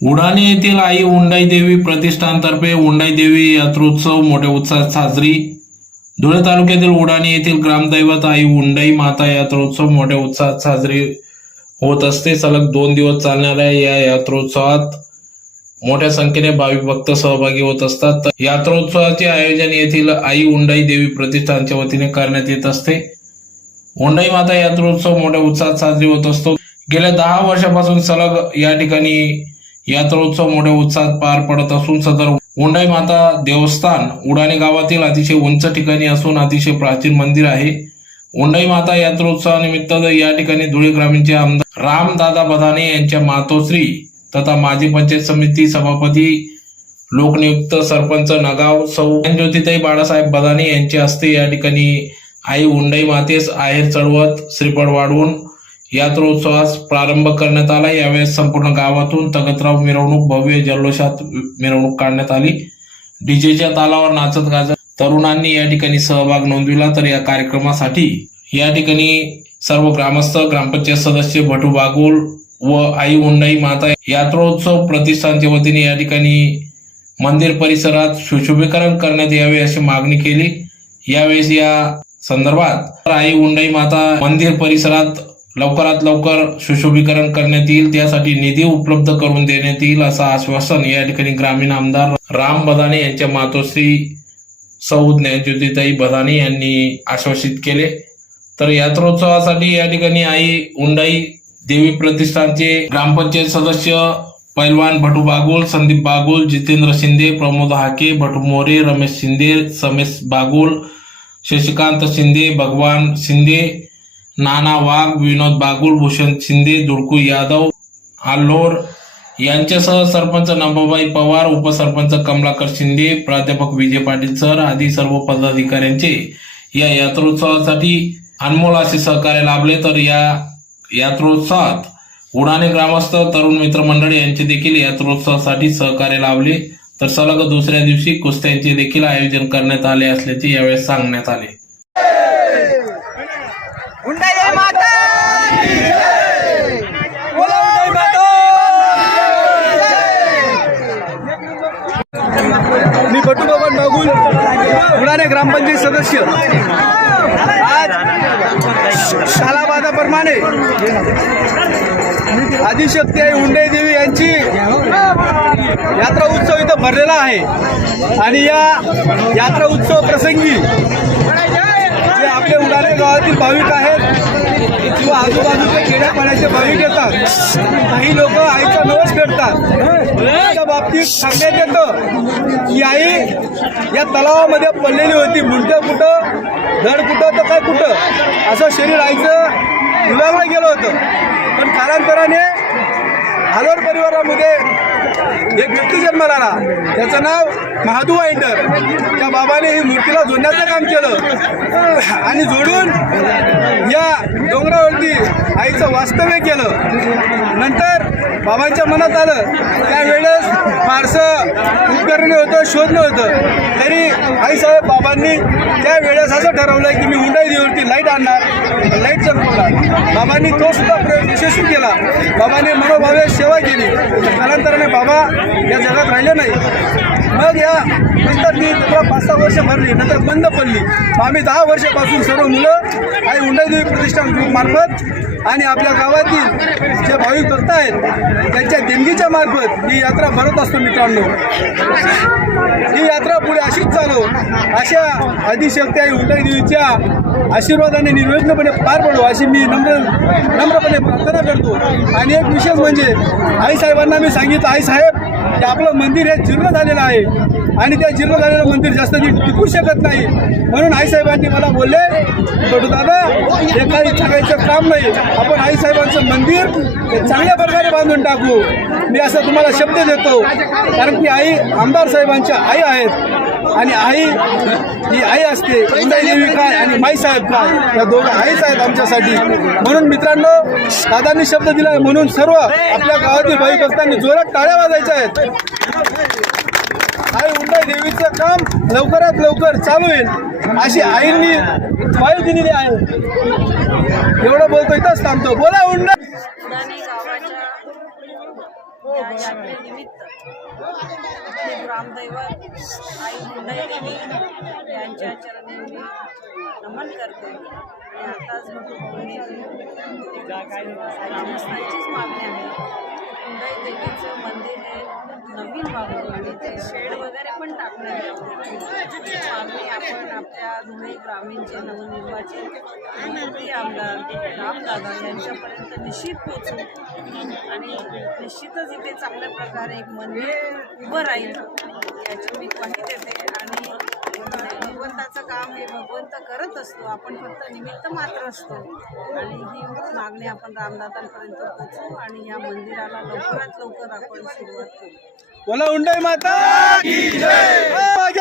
उडाणे येथील आई उंडाई देवी प्रतिष्ठानतर्फे उंडाई देवी यात्रोत्सव मोठ्या उत्साहात साजरी. धुळे तालुक्यातील उडाणे येथील ग्रामदैवत आई उंडाई माता यात्रोत्सव मोठ्या उत्साहात साजरी होत असते. सलग दोन दिवस चालणाऱ्या या यात्रोत्सवात मोठ्या संख्येने भाविक भक्त सहभागी होत असतात. यात्रोत्सवाचे आयोजन येथील आई उंडाई देवी प्रतिष्ठानच्या वतीने करण्यात येत असते. उंडाई माता यात्रोत्सव मोठ्या उत्साहात साजरी होत असतो. गेल्या दहा वर्षापासून सलग या ठिकाणी यात्रोत्सव मोठ्या उत्साहात पार पडत असून सदर उंडाई माता देवस्थान उडाणे गावातील अतिशय उंच ठिकाणी असून अतिशय प्राचीन मंदिर आहे. उंडाई माता यात्रोत्सवानिमित्त या ठिकाणी धुळे ग्रामीणचे आमदार रामदादा बदाने यांच्या मातोश्री तथा माजी पंचायत समिती सभापती लोकनियुक्त सरपंच नगाव सौ ज्योतिताई बाळासाहेब बदाने यांच्या हस्ते या ठिकाणी आई उंडाई मातेस आहेर चढवत श्रीफळ वाढवून यात्रोत्सवास प्रारंभ करण्यात आला. यावेळेस संपूर्ण गावातून तगतराव मिरवणूक भव्य जल्लोषात मिरवणूक काढण्यात आली. डीजेच्या तालावर नाचत गाजत तरुणांनी या ठिकाणी सहभाग नोंदविला. तर या कार्यक्रमासाठी या ठिकाणी सर्व ग्रामस्थ ग्रामपंचायत सदस्य भटू बागुल व आई उंडाई माता यात्रोत्सव प्रतिष्ठानच्या वतीने या ठिकाणी मंदिर परिसरात सुशोभीकरण करण्यात यावे अशी मागणी केली. यावेळेस या संदर्भात आई उंडाई माता मंदिर परिसरात लवकरात लवकर सुशोभीकरण करण्यात येईल. त्यासाठी निधी उपलब्ध करून देण्यात येईल असं आश्वासन या ठिकाणी ग्रामीण आमदार राम बदाने यांच्या मातोश्री सौ ज्ञानज्योतिताई बदाने यांनी आश्वासित केले. तर यात्रोत्सवासाठी या ठिकाणी आई उंडाई देवी प्रतिष्ठानचे ग्रामपंचायत सदस्य पैलवान भटू बागुल संदीप बागुल जितेंद्र शिंदे प्रमोद हाके भटू मोरे रमेश शिंदे समेश बागुल शशिकांत शिंदे भगवान शिंदे नाना वाघ विनोद बागुल भूषण शिंदे दुडकू यादव आल्होर यांच्यासह सरपंच नंबाबाई पवार उपसरपंच कमलाकर शिंदे प्राध्यापक विजय पाटील सर आदी सर्व पदाधिकाऱ्यांचे या यात्रोत्सवासाठी अनमोल असे सहकार्य लाभले. तर या यात्रोत्सवात उडाणे ग्रामस्थ तरुण मित्रमंडळ यांचे देखील यात्रोत्सवासाठी सहकार्य लाभले. तर सलग दुसऱ्या दिवशी कुस्त्यांचे देखील आयोजन करण्यात आले असल्याचे यावेळेस सांगण्यात आले हुंडा जय माता बोला हुंडा माता मी बटूबाबा बागुल उडाणे ग्रामपंचायत सदस्य. आज शालाबादाप्रमाणे आदिशक्ती आई हुंडे देवी यांची यात्रा उत्सव इथं भरलेला आहे. आणि या यात्रा उत्सव प्रसंगी जे आपले उडाणे गावातील भाविक आहेत किंवा आजूबाजूच्या खेड्यापाड्याचे भाविक येतात. काही लोक आईचा नवस करतात त्या बाबतीत सांगण्यात येतं ही आई या तलावामध्ये पडलेली होती. मुंडक्या कुठं? धड कुठं? तर काय कुठं? असं शरीर आईचं विभागलं गेलं होतं. पण कालांतराने हालोर परिवारामध्ये एक व्यक्ती जन्माला आला त्याचं नाव महादू वाईंडर त्या बाबाने ही मूर्तीला जोडण्याचं काम केलं. आणि जोडून या डोंगरावरती आईचं वास्तव्य केलं. नंतर बाबांच्या मनात आलं. त्यावेळेस फारसं उपकरणे होतं शोध नव्हतं तरी आईसाहेब बाबांनी त्या वेळेस असं ठरवलं की मी हुंडाई देवरती लाइट आणणार लाइट चमकवणार बाबांनी तो सुद्धा प्रयोग यशस्वी केला. बाबांनी मनोभावे सेवा केली. कालांतराने बाबा या जगात राहिले नाही. मग या नंतर मी तुला पाच सहा वर्ष भरली नंतर बंद पडली. आम्ही दहा वर्षापासून सर्व मुलं साई उंडाईदेवी प्रतिष्ठान ग्रुपमार्फत आणि आपल्या गावातील जे भाविक भक्त आहेत त्यांच्या देणगीच्या मार्फत ही यात्रा भरत असतो मित्रांनो. ही यात्रा पुढे अशीच चालू अशा आदिशक्ती आई उंडाई देवीच्या आशीर्वादाने निर्विघ्नपणे पार पडू अशी मी नम्र नम्रपणे प्रार्थना करतो. आणि एक विशेष म्हणजे आईसाहेबांना मी सांगितलं आईसाहेब की आपलं मंदिर हे जीर्ण झालेलं आहे. आणि त्या जीर्ण झालेलं मंदिर जास्त टिकू शकत नाही. म्हणून आईसाहेबांनी मला बोलले बटू दादा हे काही सांगायचं काम नाही. आपण आईसाहेबांचं मंदिर चांगल्या प्रकारे बांधून टाकू. मी असं तुम्हाला शब्द देतो. कारण की आई आमदार साहेबांच्या आई आहेत. आणि आई ही आई असते. देवी काय आणि माईसाहेब काय? या दोघं आईच आहेत आमच्यासाठी. म्हणून मित्रांनो दादांनी शब्द दिला म्हणून सर्व आपल्या गावातील भाई भक्तांनी जोरात टाळ्या वाजायच्या आहेत. आई उंडाई देवीचं काम लवकरात लवकर चालू होईल. अशी आईंनी वायू दिलेली आहे. एवढं बोलतो इथंच थांबतो. बोला उंडा ग्रामदैवत हो, आई देवी यांच्या चरणी मी नमन करते आताच ग्रामस्थांचीच मागणी आहे मुंडई देवीचं मंदिर हे नवीन व्हावं आणि ते शेड वगैरे पण टाकलं यावं मागणी आपण आपल्या धुळे ग्रामीणचे नवनिर्वाचित मंत्री आमदार रामदादा यांच्यापर्यंत निश्चित पोचू आणि निश्चितच इथे चांगल्या प्रकारे एक मंदिर उभं राहील याची मी ग्वाही देते. हे भगवंत करत असतो आपण फक्त निमित्त मात्र असतो. आणि ही मागणी आपण रामदादांपर्यंत पोचवू आणि या मंदिराला लवकरात लवकर आपण सुरुवात करू. बोला हुंडई माता! की जय! आगे